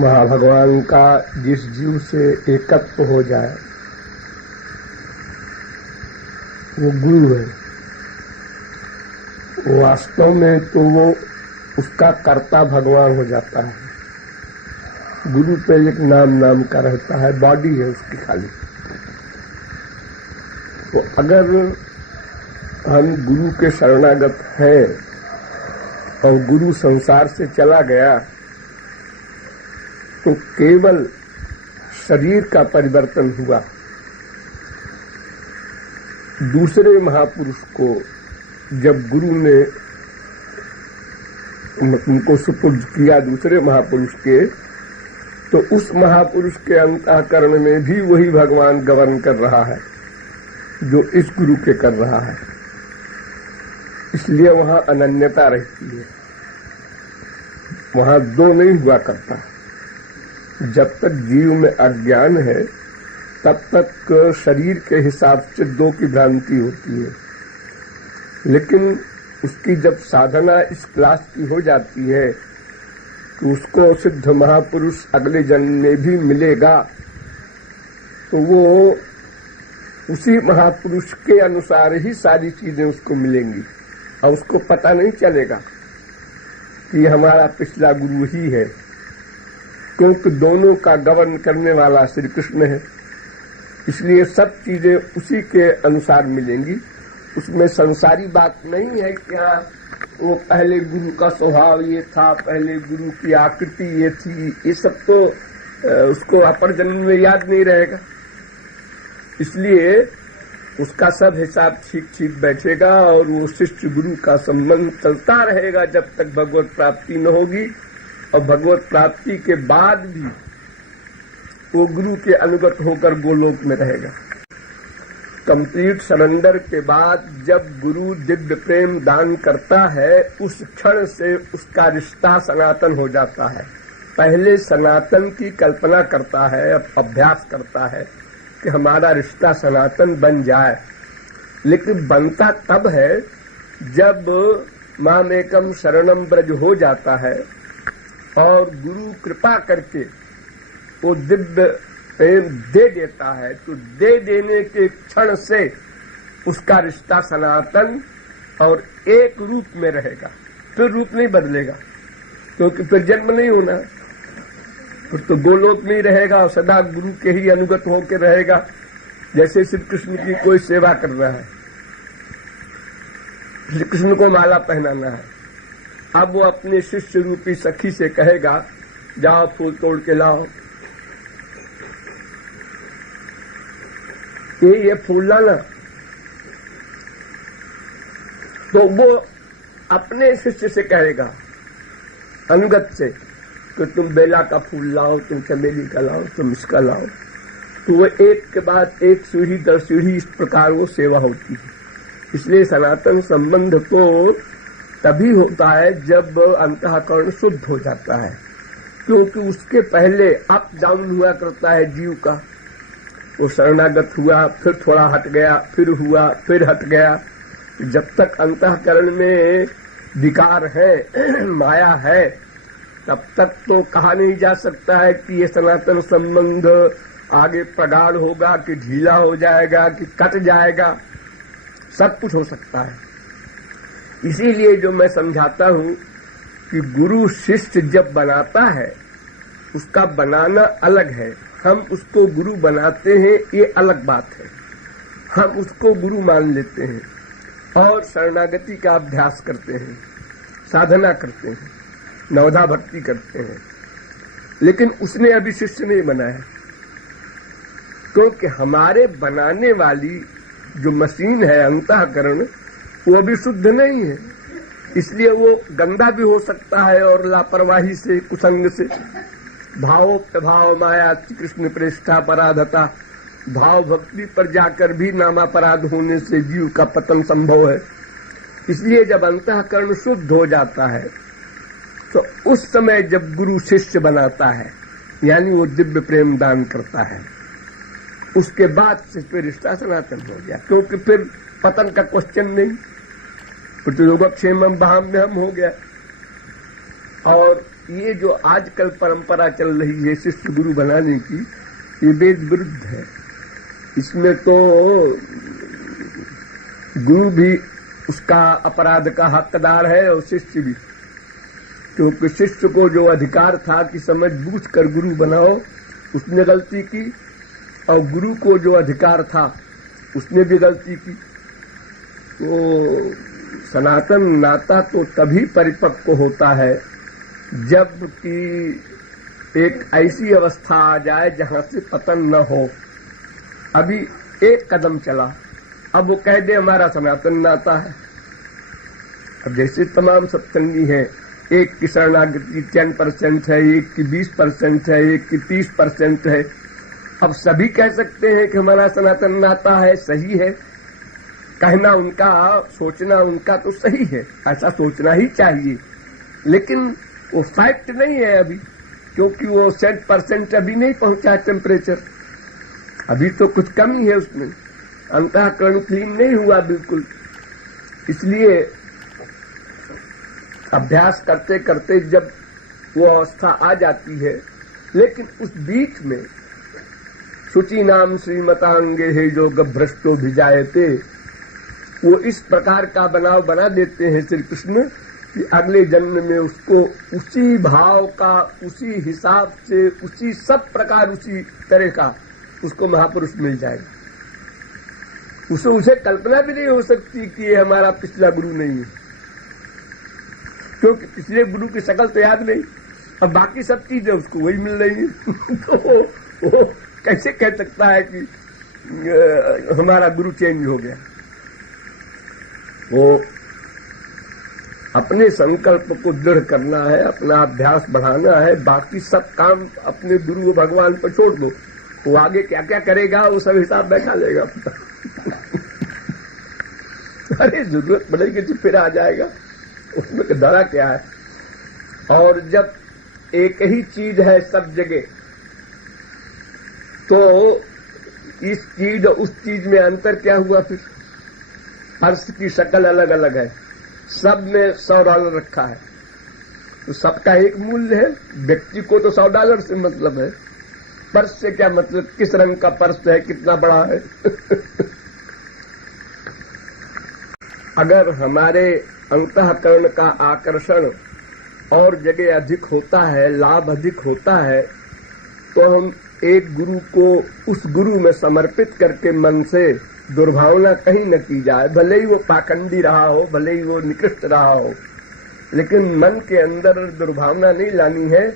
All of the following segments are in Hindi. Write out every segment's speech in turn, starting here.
वहाँ भगवान का जिस जीव से एकत्व हो जाए वो गुरु है। वास्तव में तो वो उसका कर्ता भगवान हो जाता है। गुरु पे एक नाम का रहता है, बॉडी है उसकी खाली। तो अगर हम गुरु के शरणागत हैं और गुरु संसार से चला गया तो केवल शरीर का परिवर्तन हुआ। दूसरे महापुरुष को जब गुरु ने उनको सुपुर्द किया दूसरे महापुरुष के, तो उस महापुरुष के अंतःकरण में भी वही भगवान गवर्न कर रहा है जो इस गुरु के कर रहा है। इसलिए वहां अनन्यता रहती है, वहां दो नहीं हुआ करता। जब तक जीव में अज्ञान है तब तक शरीर के हिसाब से दो की भ्रांति होती है, लेकिन उसकी जब साधना इस क्लास की हो जाती है तो उसको सिद्ध महापुरुष अगले जन्म में भी मिलेगा, तो वो उसी महापुरुष के अनुसार ही सारी चीजें उसको मिलेंगी और उसको पता नहीं चलेगा कि हमारा पिछला गुरु ही है, क्योंकि दोनों का गवर्न करने वाला श्री कृष्ण है। इसलिए सब चीजें उसी के अनुसार मिलेंगी। उसमें संसारी बात नहीं है कि हाँ वो पहले गुरु का स्वभाव ये था, पहले गुरु की आकृति ये थी, ये सब तो उसको अपर जन्म में याद नहीं रहेगा। इसलिए उसका सब हिसाब ठीक बैठेगा और वो शिष्य गुरु का संबंध चलता रहेगा जब तक भगवत प्राप्ति न होगी, और भगवत प्राप्ति के बाद भी वो गुरु के अनुगत होकर गोलोक में रहेगा। कंप्लीट सरेंडर के बाद जब गुरु दिव्य प्रेम दान करता है, उस क्षण से उसका रिश्ता सनातन हो जाता है। पहले सनातन की कल्पना करता है, अभ्यास करता है कि हमारा रिश्ता सनातन बन जाए, लेकिन बनता तब है जब मामेकम शरणम ब्रज हो जाता है और गुरु कृपा करके वो दिव्य प्रेम दे देता है। तो दे देने के क्षण से उसका रिश्ता सनातन और एक रूप में रहेगा, फिर रूप नहीं बदलेगा, क्योंकि फिर जन्म नहीं होना, फिर तो गोलोक में ही रहेगा और सदा गुरु के ही अनुगत होकर रहेगा। जैसे श्री कृष्ण की कोई सेवा कर रहा है, श्री कृष्ण को माला पहनाना है, अब वो अपने शिष्य रूपी सखी से कहेगा जाओ फूल तोड़ के लाओ, ये फूल लाना, तो वो अपने शिष्य से कहेगा अनुगत से कि तुम बेला का फूल लाओ, तुम चमेली का लाओ, तुम इसका लाओ। तो वो एक के बाद एक सीढ़ी दर सीढ़ी इस प्रकार वो सेवा होती है। इसलिए सनातन संबंध तो तभी होता है जब अंतःकरण शुद्ध हो जाता है, क्योंकि उसके पहले अप डाउन हुआ करता है जीव का। वो शरणागत हुआ, फिर थोड़ा हट गया, फिर हुआ, फिर हट गया। जब तक अंतःकरण में विकार है, माया है, तब तक तो कहा नहीं जा सकता है कि ये सनातन संबंध आगे प्रगाढ़ होगा कि ढीला हो जाएगा कि कट जाएगा। सब कुछ हो सकता है। इसीलिए जो मैं समझाता हूं कि गुरु शिष्य जब बनाता है उसका बनाना अलग है, हम उसको गुरु बनाते हैं ये अलग बात है। हम उसको गुरु मान लेते हैं और शरणागति का अभ्यास करते हैं, साधना करते हैं, नवधा भक्ति करते हैं, लेकिन उसने अभी शिष्य नहीं बनाया, क्योंकि हमारे बनाने वाली जो मशीन है अंतःकरण वो अभी शुद्ध नहीं है। इसलिए वो गंदा भी हो सकता है और लापरवाही से, कुसंग से, भावो प्रभाव माया कृष्ण प्रेष्ठा पराधता, भाव भक्ति पर जाकर भी नामापराध होने से जीव का पतन संभव है। इसलिए जब अंतःकरण शुद्ध हो जाता है तो उस समय जब गुरु शिष्य बनाता है, यानी वो दिव्य प्रेम दान करता है, उसके बाद से फिर रिश्ता सनातन हो गया, क्योंकि फिर पतन का क्वेश्चन नहीं, फिर तो योगक्षेमम बहाम्यहम हो गया। और ये जो आजकल परंपरा चल रही है शिष्य गुरु बनाने की, ये वेद विरुद्ध है। इसमें तो गुरु भी उसका अपराध का हकदार है और शिष्य भी, क्योंकि शिष्य को जो अधिकार था कि समझ बूझ कर गुरु बनाओ, उसने गलती की, और गुरु को जो अधिकार था उसने भी गलती की। तो सनातन नाता तो तभी परिपक्व होता है जब कि एक ऐसी अवस्था आ जाए जहां से पतन न हो। अभी एक कदम चला, अब वो कह दे हमारा सनातन नाता है। अब जैसे तमाम सत्संगी हैं, एक की शरणागति 10% है, एक की 20% है, एक की 30% है। अब सभी कह सकते हैं कि हमारा सनातन नाता है, सही है। कहना उनका, सोचना उनका तो सही है, ऐसा सोचना ही चाहिए, लेकिन वो फैक्ट नहीं है अभी, क्योंकि वो 100% अभी नहीं पहुंचा टेम्परेचर, अभी तो कुछ कमी है उसमें, अंतःकरण क्लीन नहीं हुआ बिल्कुल। इसलिए अभ्यास करते करते जब वो अवस्था आ जाती है, लेकिन उस बीच में शुचि नाम श्रीमतांगे है जो गभ्रष्टो भिजायते, वो इस प्रकार का बनाव बना देते हैं श्री कृष्ण कि अगले जन्म में उसको उसी भाव का, उसी हिसाब से, उसी सब प्रकार, उसी तरह का उसको महापुरुष मिल जाएगा। उसे कल्पना भी नहीं हो सकती कि ये हमारा पिछला गुरु नहीं है, क्योंकि पिछले गुरु की शकल तो याद नहीं, अब बाकी सब चीजें उसको वही मिल रही है। तो वो कैसे कह सकता है कि हमारा गुरु चेंज हो गया। वो अपने संकल्प को दृढ़ करना है, अपना अभ्यास बढ़ाना है, बाकी सब काम अपने गुरु भगवान पर छोड़ दो। वो आगे क्या क्या करेगा वो सब हिसाब बैठा लेगा। अरे जरूरत पड़ेगी तो फिर आ जाएगा, उसमें डरा क्या है। और जब एक ही चीज है सब जगह, तो इस चीज और उस चीज में अंतर क्या हुआ फिर? अर्श की शक्ल अलग अलग है, सब में $100 रखा है, तो सबका एक मूल्य है। व्यक्ति को तो $100 से मतलब है, पर्स से क्या मतलब, किस रंग का पर्स है, कितना बड़ा है। अगर हमारे अंतःकरण का आकर्षण और जगह अधिक होता है, लाभ अधिक होता है, तो हम एक गुरु को उस गुरु में समर्पित करके मन से दुर्भावना कहीं न की जाए, भले ही वो पाखंडी रहा हो, भले ही वो निकृष्ट रहा हो, लेकिन मन के अंदर दुर्भावना नहीं लानी है,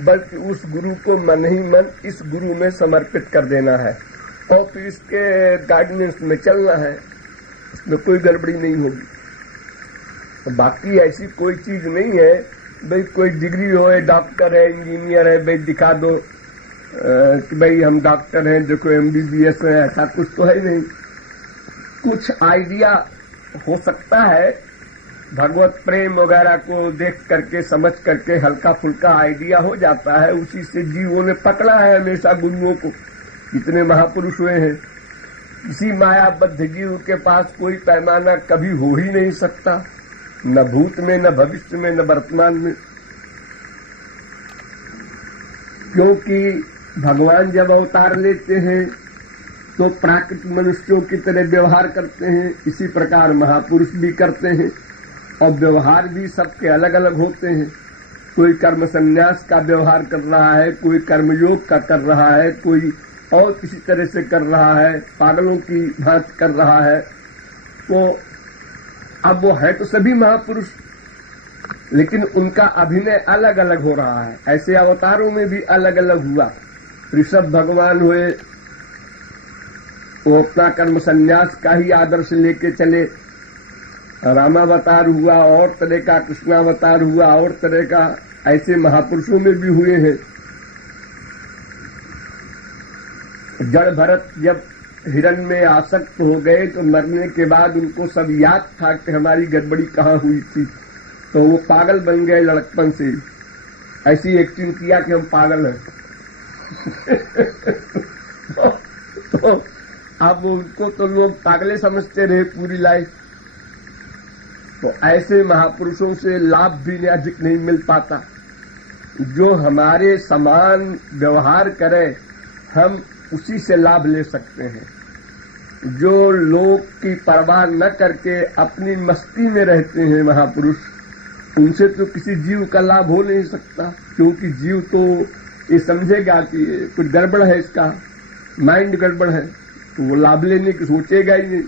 बल्कि उस गुरु को मन ही मन इस गुरु में समर्पित कर देना है और फिर इसके गाइडेंस में चलना है, उसमें कोई गड़बड़ी नहीं होगी। तो बाकी ऐसी कोई चीज नहीं है भाई कोई डिग्री हो, डॉक्टर है, इंजीनियर है, भाई दिखा दो कि भाई हम डॉक्टर हैं, देखो MBBS है, ऐसा कुछ तो है नहीं। कुछ आइडिया हो सकता है, भगवत प्रेम वगैरह को देख करके, समझ करके हल्का फुल्का आइडिया हो जाता है, उसी से जीवों ने पकड़ा है हमेशा गुरुओं को। कितने महापुरुष हुए हैं, किसी मायाबद्ध जीव के पास कोई पैमाना कभी हो ही नहीं सकता, न भूत में, न भविष्य में, न वर्तमान में, क्योंकि भगवान जब अवतार लेते हैं तो प्राकृतिक मनुष्यों की तरह व्यवहार करते हैं, इसी प्रकार महापुरुष भी करते हैं, और व्यवहार भी सबके अलग अलग होते हैं। कोई कर्म संन्यास का व्यवहार कर रहा है, कोई कर्मयोग का कर रहा है, कोई और किसी तरह से कर रहा है, पागलों की भांति कर रहा है। तो अब वो है तो सभी महापुरुष, लेकिन उनका अभिनय अलग अलग हो रहा है। ऐसे अवतारों में भी अलग अलग हुआ। ऋषभ भगवान हुए, वो अपना कर्म संन्यास का ही आदर्श लेके चले। रामावतार हुआ और तरह का, कृष्णावतार हुआ और तरह का, ऐसे महापुरुषों में भी हुए हैं। जड़ भरत जब हिरण में आसक्त हो गए तो मरने के बाद उनको सब याद था कि हमारी गड़बड़ी कहाँ हुई थी, तो वो पागल बन गए लड़कपन से, ऐसी एक्टिंग किया कि हम पागल हैं। तो अब उनको तो लोग पागले समझते रहे पूरी लाइफ। तो ऐसे महापुरुषों से लाभ भी अधिक नहीं मिल पाता। जो हमारे समान व्यवहार करे हम उसी से लाभ ले सकते हैं। जो लोग की परवाह न करके अपनी मस्ती में रहते हैं महापुरुष, उनसे तो किसी जीव का लाभ हो नहीं सकता, क्योंकि जीव तो ये समझेगा कि कुछ गड़बड़ है, इसका माइंड गड़बड़ है, तो वो लाभ लेने की सोचेगा ही नहीं।